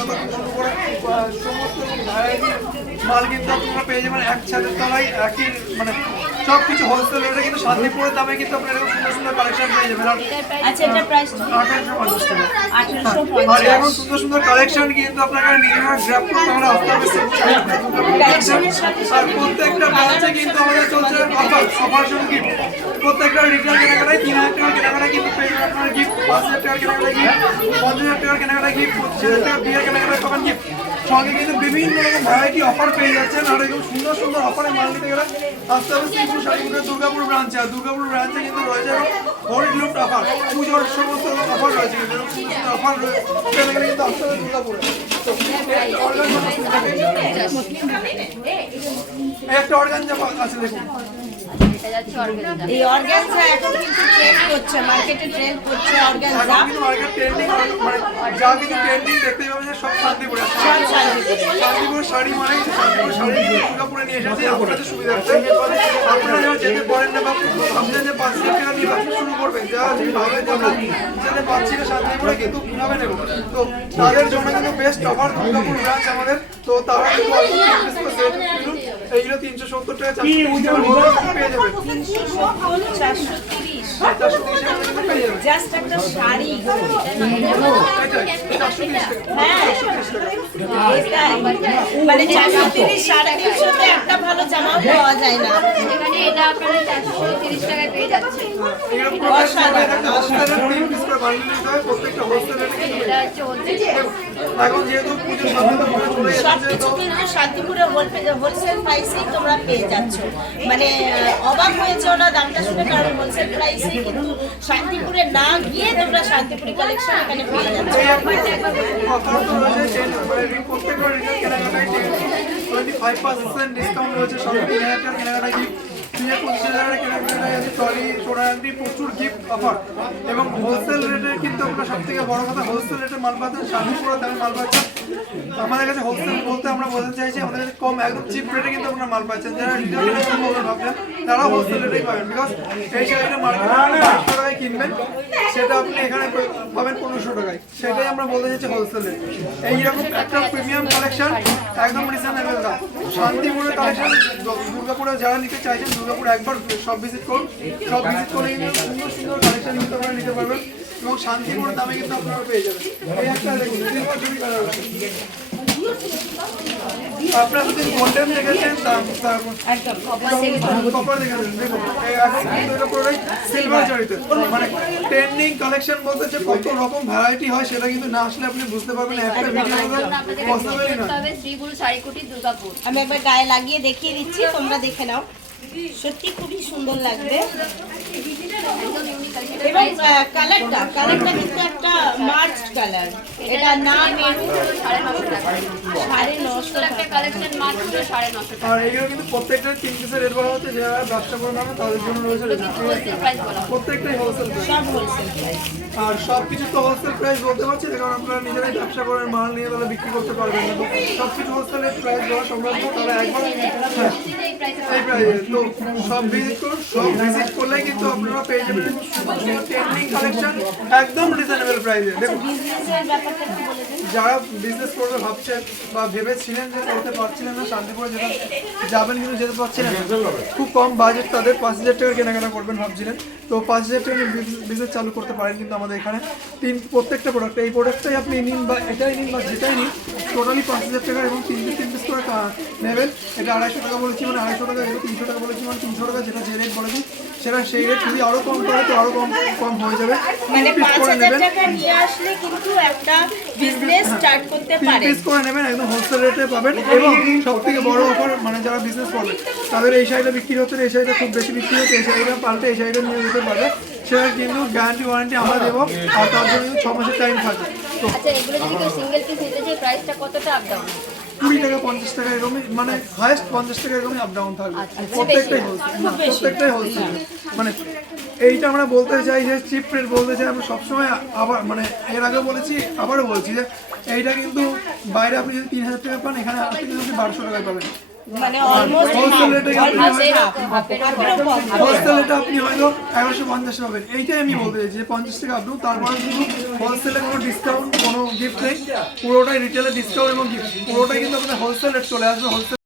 হাতা থেকে শুরু করে সমস্ত ভ্যারাইটি মাল কিন্তু আপনারা পেয়ে যাবেন এক ছাদের তলায় একই মানে সব কিছু হোলসেল রেটে কিন্তু শান্তিপুরের দামে কিন্তু আপনারা এরকম সুন্দর সুন্দর কালেকশন পেয়ে যাবেন। আচ্ছা এটার প্রাইস 1850 টাকা। 1850 আর এরকম সুন্দর সুন্দর কালেকশন কিন্তু আপনারা নিজেরা গ্র্যাব করতে আমরা আসতে হবে। আর প্রত্যেকটা ব্রাঞ্চে কিন্তু আমাদের চলছে অফার শুরু গিফট। প্রত্যেকটা রিটেল কেনাকাটায় 3000 টাকার কেনাকাটায় কিন্তু পেয়ে যাবেন আপনারা গিফট, 5000 টাকার কেনাকাটায় গিফট, 5000 টাকার কেনাকাটায় গিফট, 25,000 টাকার বিয়ের কেনাকাটায় পাবেন গিফট। সঙ্গে কিন্তু বিভিন্ন রকম ভ্যারাইটি অফার পেয়ে যাচ্ছেন। আর এরকম সুন্দর সুন্দর অফারে মাল নিতে গেলে আসতে হবে শ্রীপুর শাড়িপুরের দুর্গাপুর ব্রাঞ্চে। আর দুর্গাপুর ব্রাঞ্চে কিন্তু রয়েছে গোল্ড লুট অফার, পুজোর সমস্ত অফার রয়েছে। কিন্তু এরকম সুন্দর সুন্দর অফার পেতে গেলে কিন্তু আসতে হবে দুর্গাপুরে। তো একটা অর্গানজা আছে দেখুন, এই অর্গানজা এখন কিন্তু ট্রেন্ড করছে, মার্কেটে ট্রেন্ড করছে অর্গানজা। কিন্তু মার্কেট ট্রেন্ডিং মানে যা কিছু ট্রেন্ডিং দেখতে পাবেন যে সব শান্তিপুরে। শান্তিপুর শাড়ি মানে শান্তিপুর শাড়ি দুর্গাপুরে নিয়ে এসেছি আপনাদের সুবিধার্থে। আপনারা যখন যেতে পারেন না বা ভাবছেন যে 5,000 টাকা দিয়ে ব্যবসা শুরু করবেন, যা ভাবে যেতে পারছি না শান্তিপুরে কিন্তু কিভাবে নেব, তো তাদের জন্য কিন্তু বেস্ট অফার দুর্গাপুর ব্রাঞ্চ আমাদের। তো তারা কিন্তু এইগুলো 370 টাকা 430 টাকার মধ্যে পেয়ে যাবেন। 370 430 পেয়ে যাবেন জাস্ট একটা শাড়ি। হ্যাঁ এটাই মানে 430 350 তে একটা ভালো জামা পাওয়া যায় না। এখানে এটা আপনারা 430 টাকায় পেয়ে যাচ্ছে। এটা হচ্ছে এখন যেহেতু পুজো সামনে চলে যাচ্ছে সবকিছু কিন্তু শান্তিপুরে হোলসেল প্রাইসেই তোমরা পেয়ে যাচ্ছ। মানে অবাক হয়েছে ওরা দামটা শুনে, কারণ হোলসেল প্রাইসে কিন্তু শান্তিপুরে না গিয়ে তোমরা শান্তিপুরি কালেকশন এখানে পেয়ে যাচ্ছ। 25% ডিসকাউন্ট রয়েছে সঙ্গে 3000 টাকার কেনাকাটা গিফট, 25,000 টাকার কেনাকাটায় আছে ট্রলি সোনারি প্রচুর গিফট অফার। এবং হোলসেল রেটে কিন্তু আমরা সব থেকে বড় কথা হোলসেল রেটে মাল পাচ্ছেন, শান্তিপুরের দামে মাল পাচ্ছেন আমাদের কাছে। হোলসেল বলতে আমরা বলতে চাইছি আমাদের কাছে কম একদম চিপ রেটে কিন্তু আপনারা মাল পাচ্ছেন। যারা রিটেল কেনার ভাবছেন তারা হোলসেল রেটেই পাবেন, বিকজ এই শাড়িটা মার্কেটে 500 টাকায় কিনবেন, সেটা আপনি এখানে পাবেন 1500 টাকায়। সেটাই আমরা বলতে চাইছি হোলসেল রেট। এইরকম একটা প্রিমিয়াম কালেকশন একদম রিজনেবল দাম শান্তিপুরের কালেকশন। দুর্গাপুরে যারা নিতে চাইছেন দুর্গাপুর একবার সব ভিজিট করুন, সব ভিজিট করে কিন্তু সুন্দর সুন্দর কালেকশন কিন্তু আপনারা নিতে পারবেন এবং শান্তিপুরের দামে কিন্তু আপনারা পেয়ে যাবেন। এই একটা দেখুন সিলভার জুড়ি কালার আছে, আপনারা যদি গোল্ডেন দেখেছেন একদম কপার দেখেছেন দেখুন এখন কিন্তু এটা পুরোটাই সিলভার জড়িত। মানে ট্রেন্ডিং কালেকশন বলতে যে কত রকম ভ্যারাইটি হয় সেটা কিন্তু না আসলে আপনি বুঝতে পারবেন না, একটা ভিডিওতে পসিবলই না। তবে শ্রীগুরু শাড়িকুটি দুর্গাপুর। আমি একবার গায়ে লাগিয়ে দেখিয়ে দিচ্ছি, তোমরা দেখে নাও, সত্যি খুবই সুন্দর লাগবে। এবং কালারটা কিন্তু একটা মার্চ কালার, এটা না মেরুন 950 টাকা। 950 একটা কালেকশন মাত্র 950 টাকা। আর এগুলো কিন্তু প্রত্যেকটা 3 পিসের রেট বলা হচ্ছে, যারা ব্যবসা করে না তাদের জন্য রয়েছে হোলসেল প্রাইস বলা হয়। প্রত্যেকটাই হোলসেল প্রাইস। সব হোলসেল প্রাইস। আর সবকিছু তো হোলসেল প্রাইস বলতে পারছি না, কারণ আপনারা নিজেরাই ব্যবসা করেন, মাল নিয়ে তাহলে বিক্রি করতে পারবেন না। তো সবকিছু হোলসেল প্রাইস দেওয়া সম্ভব না, তারা একবার এই প্রাইসে এই প্রাইসে তো সব ভিজিট করুন। সব ভিজিট করলে কিন্তু আপনারা পেয়ে যাবেন ট্রেন্ডিং কালেকশন একদম রিজনেবল প্রাইসে। দেখুন বিজনেসের ব্যাপারটা একটু বলে দিন। যারা বিজনেস করবে ভাবছেন বা ভেবেছিলেন যে করতে পারছিলেন না, শান্তিপুরে যেটা যাবেন কিন্তু যেতে পারছিলেন না, খুব কম বাজেট তাদের 5,000 টাকার কেনাকাটা করবেন ভাবছিলেন, তো 5,000 টাকা বিজনেস চালু করতে পারেন কিন্তু আমাদের এখানে প্রত্যেকটা প্রোডাক্ট, এই প্রোডাক্টটাই আপনি নিন বা এটাই নিন বা যেটাই নিন টোটালি 5,000 টাকা এবং 3 পিস করে নেবেন। এটা 250 টাকা বলেছি মানে 250 টাকা, এটা 300 টাকা বলেছি মানে 300 টাকা, যেটা যে রেট বলেছি সেটা সেই রেট। যদি আরও কম করে তো আরও কম হয়ে যাবে। মানে 5,000 টাকা নিয়ে আসলে কিন্তু একটা বিজনেস স্টার্ট করতে পারে। পিস করে নেবেন, একদম হোলসেল রেটে পাবেন। এবং সবথেকে বড় অফার মানে যারা বিজনেস করবে তাদের এই শাড়িটা বিক্রি হচ্ছে, এই শাড়িটা খুব বেশি বিক্রি হচ্ছে, এই শাড়িটা পাল্টে এই শাড়িটা নিয়ে যেতে পারবে, সেটা কিন্তু গ্যারান্টি ওয়ারেন্টি আমরা দেবো। আর তার জন্য কিন্তু 6 মাসের টাইম থাকে। তো আচ্ছা এগুলো যদি কেউ সিঙ্গেল পিস নিতে চায় প্রাইসটা কতটা আপ ডাউন? 20 টাকা 50 টাকা এরকমই, মানে হাইয়েস্ট 50 টাকা এরকমই আপ ডাউন থাকবে। প্রত্যেকটাই হোলসেল মানে এইটা আমরা বলতে চাই যে চিপ রেট বলতে চাই আমরা সবসময়। আবার মানে এর আগে বলেছি আবারও বলছি যে এইটা কিন্তু বাইরে আপনি যদি 3,000 টাকা পান, এখানে আপনি কিন্তু 1200 টাকায় পাবেন। মানে অলমোস্ট হোলসেল রেটে হোলসেল রেটে আপনি হয়তো 1150 পাবেন। এইটাই আমি বলতে চাইছি যে 50 টাকা আপনি, তারপরে শুধু হোলসেলে কোনো ডিসকাউন্ট কোনো গিফট নেই, পুরোটাই রিটেলে ডিসকাউন্ট এবং গিফট পুরোটাই কিন্তু আপনাদের হোলসেল রেট চলে আসবে। হোলসেল